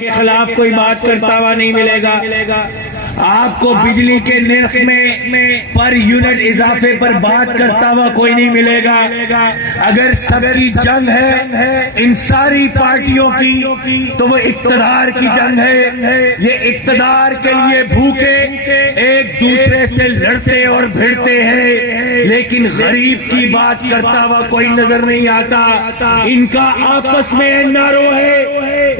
کے خلاف کوئی بات کرتا ہوا نہیں ملے گا. آپ کو بجلی کے نرخ میں پر یونٹ اضافے پر بات کرتا ہوا کوئی نہیں ملے گا. اگر سب کی جنگ ہے ان ساری پارٹیوں کی تو وہ اقتدار کی جنگ ہے. یہ اقتدار کے لیے بھوکے ایک دوسرے سے لڑتے اور بھیڑتے ہیں، لیکن غریب کی بات کرتا ہوا کوئی نظر نہیں آتا. ان کا آپس میں نعرہ ہے.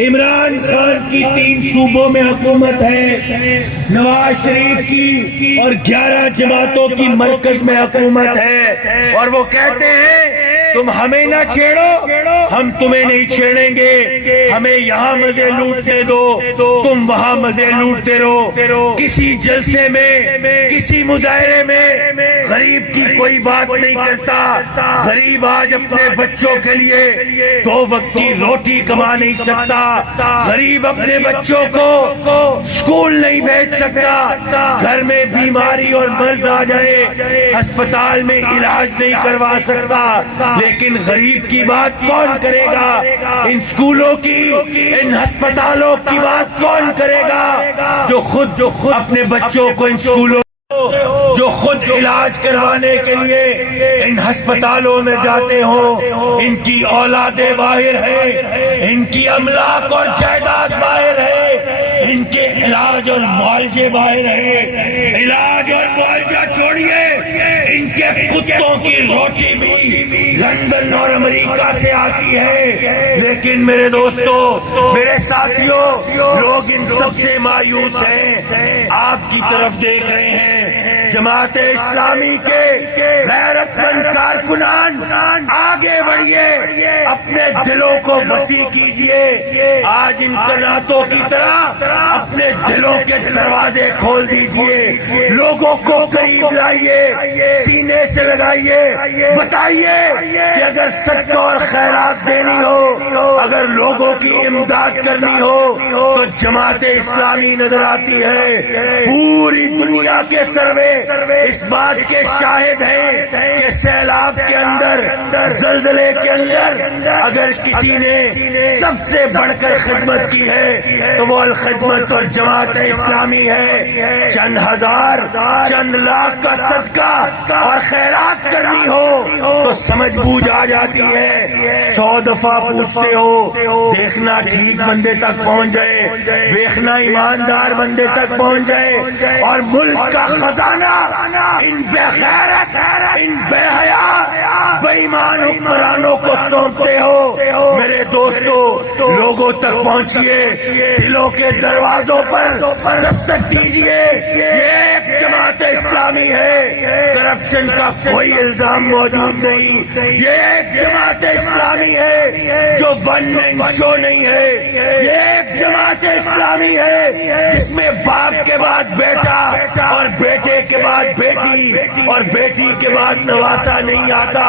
عمران خان کی 3 صوبوں میں حکومت ہے، نواز شریف کی اور 11 جماعتوں کی مرکز میں حکومت ہے، اور وہ کہتے ہیں تم ہمیں نہ چھیڑو ہم تمہیں نہیں چھیڑیں گے. ہمیں یہاں مزے لوٹنے دو، تم وہاں مزے لوٹتے رہو. کسی جلسے میں کسی مظاہرے میں غریب کی کوئی بات نہیں کرتا. غریب آج اپنے بچوں کے لیے 2 وقت کی روٹی کما نہیں سکتا. غریب اپنے بچوں کو اسکول نہیں بھیج سکتا. گھر میں بیماری اور مرض آ جائے ہسپتال میں علاج نہیں کروا سکتا. لیکن غریب کی بات کون کرے گا؟ ان اسکولوں کی، ان ہسپتالوں کی بات کون کرے گا جو خود اپنے بچوں کو ان اسکولوں، جو خود علاج کروانے کے لیے ان ہسپتالوں میں جاتے ہوں؟ ان کی اولادیں باہر ہیں، ان کی املاک اور جائیداد باہر ہے، ان کے علاج اور معالجے باہر ہیں. علاج اور معالجہ چھوڑیے، ان کے کتوں کی روٹی بھی لندن اور امریکہ سے آتی ہے. لیکن میرے دوستو، میرے ساتھیوں، لوگ ان سب سے مایوس ہیں. آپ کی طرف دیکھ رہے ہیں. جماعت اسلامی کے غیرت مند کارکنان آگے بڑھیے، اپنے دلوں کو وسیع کیجیے. آج ان کناتوں کی طرح اپنے دلوں کے دروازے کھول دیجیے. لوگوں کو قریب لائیے، سینے سے لگائیے. بتائیے کہ اگر صدقہ اور خیرات دینی ہو، اگر لوگوں کی امداد کرنی ہو تو جماعت اسلامی نظر آتی ہے. پوری دنیا کے سروے اس بات کے شاہد ہیں کہ سیلاب کے اندر، زلزلے کے اندر اگر کسی نے سب سے بڑھ کر خدمت کی ہے تو وہ الخدمت اور جماعت اسلامی ہے. چند ہزار، چند لاکھ کا صدقہ اور خیرات کرنی ہو تو سمجھ بوجھ آ جاتی ہے. 100 دفعہ پوچھتے ہو، دیکھنا ٹھیک بندے تک پہنچ جائے، دیکھنا ایماندار بندے تک پہنچ جائے، اور ملک کا خزانہ ان بے غیرت، ان بے حیا، بے ایمان حکمرانوں کو سونپتے ہو. میرے دوستو، لوگوں تک پہنچیے، دلوں کے دروازوں پر دستک دیجیے. یہ ایک جماعت اسلامی ہے، کرپشن کا کوئی الزام موجود نہیں. یہ ایک جماعت اسلامی ہے جو ون مین شو نہیں ہے. یہ ایک جماعت اسلامی ہے جس میں باپ کے بعد بیٹا اور بیٹے کے بعد بیٹی اور بیٹی کے بعد نواسا نہیں آتا.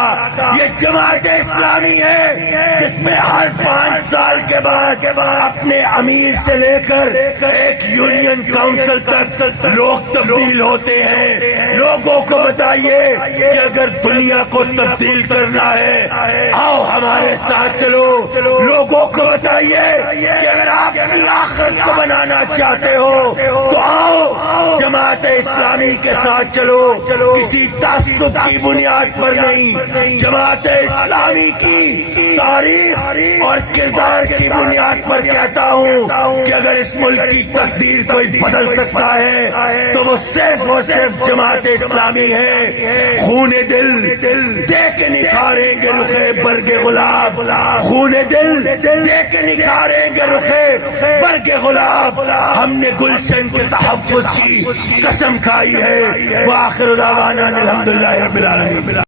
یہ جماعت اسلامی ہے جس میں ہر 5 سال کے بعد اپنے امیر سے لے کر ایک یونین کاؤنسل تک لوگ تبدیل ہوتے ہیں. لوگوں کو بتائیے کہ اگر دنیا کو تبدیل کرنا ہے آؤ ہمارے ساتھ چلو. لوگوں کو بتائیے کہ اگر آپ اپنی آخرت کو بنانا چاہتے ہو تو آؤ جماعت اسلامی کے ساتھ چلو. کسی تعصب کی بنیاد پر نہیں، جماعت اسلامی کی تاریخ اور کردار کی بنیاد پر کہتا ہوں کہ اگر اس ملک کی تقدیر کوئی بدل سکتا ہے تو وہ صرف اور صرف جماعت اسلامی ہے. خون دل دے کے نکھاریں گے رخے برگ گلاب، خون دل دے کے نکھاریں گے رخے برگ گلاب. ہم نے گلشن کے تحفظ کی قسم کھائی ہے. وآخر دعوانا الحمدللہ رب العالمین.